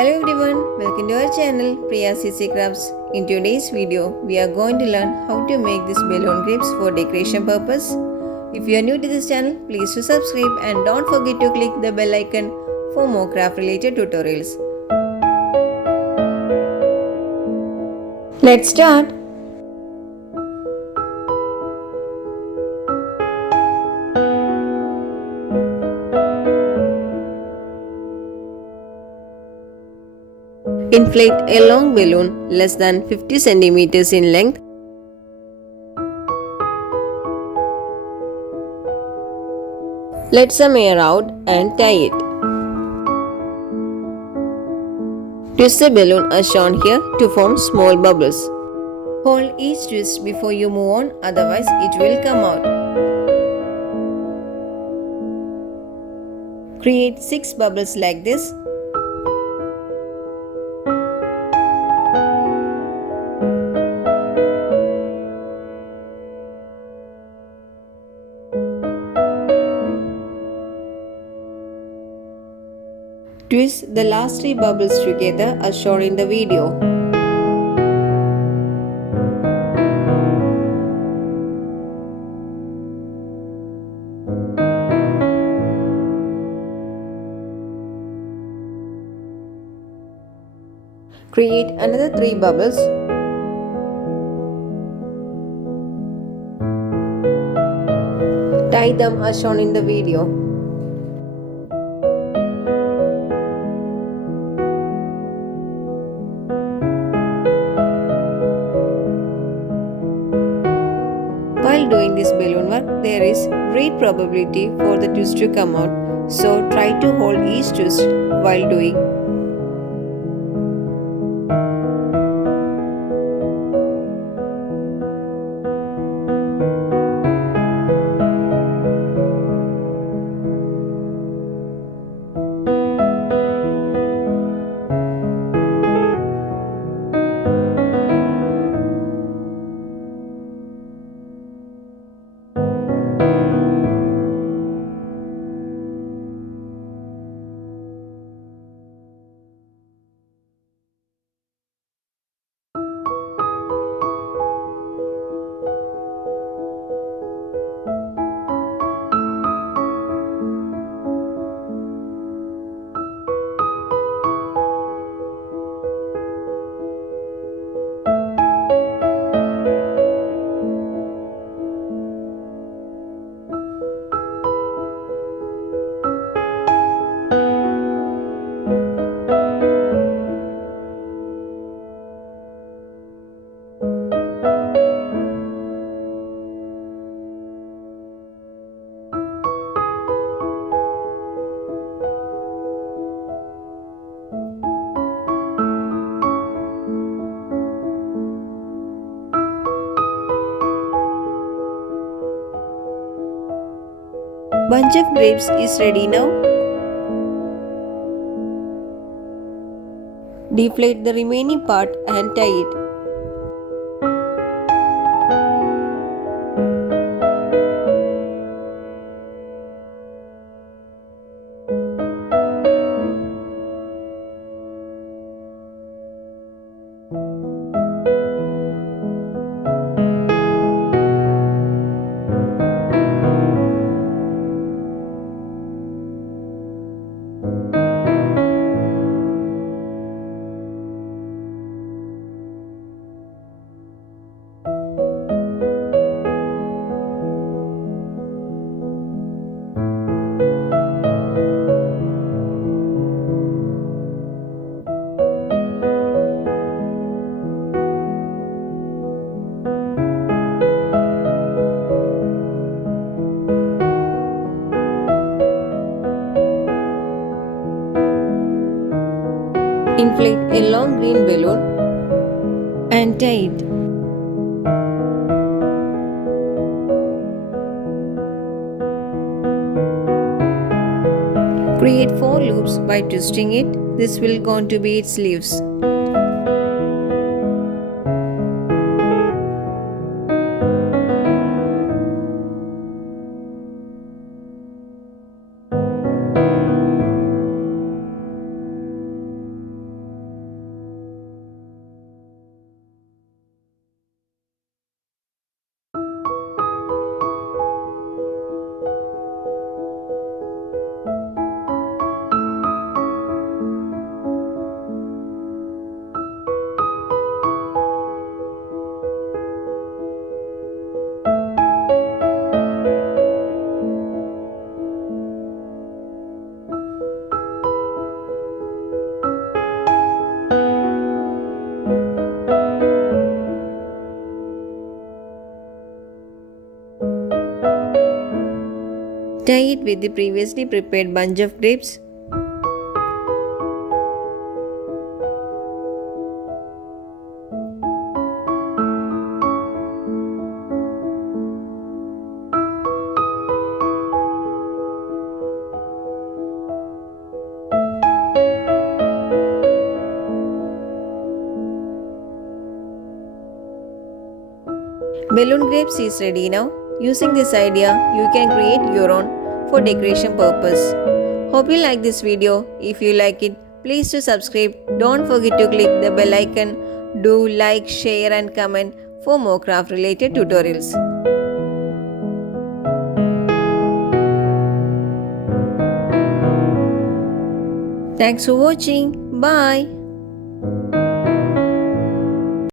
Hello everyone, welcome to our channel Priya CC Crafts. In today's video, we are going to learn how to make this balloon grapes for decoration purpose. If you are new to this channel, please do subscribe and don't forget to click the bell icon for more craft related tutorials. Let's start. Inflate a long balloon less than 50 centimeters in length. Let some air out and tie it. Twist the balloon as shown here to form small bubbles. Hold each twist before you move on, otherwise it will come out. Create 6 bubbles like this. Twist the last 3 bubbles together as shown in the video. Create another 3 bubbles. Tie them as shown in the video. While doing this balloon work, there is great probability for the twist to come out, so try to hold each twist while doing. Bunch of grapes is ready now. Deflate the remaining part and tie it. Inflate a long green balloon and tie it. Create 4 loops by twisting it. This will going to be its leaves. Tie it with the previously prepared bunch of grapes. Balloon grapes is ready now. Using this idea, you can create your own for decoration purpose. Hope you like this video. If you like it, please do subscribe. Don't forget to click the bell icon. Do like, share and comment for more craft related tutorials. Thanks for watching. Bye.